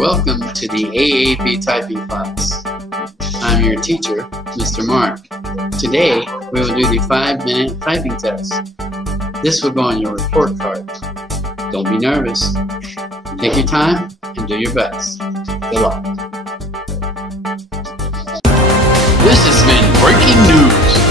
Welcome to the AAP typing class. I'm your teacher, Mr. Mark. Today, we will do the 5-minute typing test. This will go on your report card. Don't be nervous. Take your time and do your best. Good luck. This has been breaking news.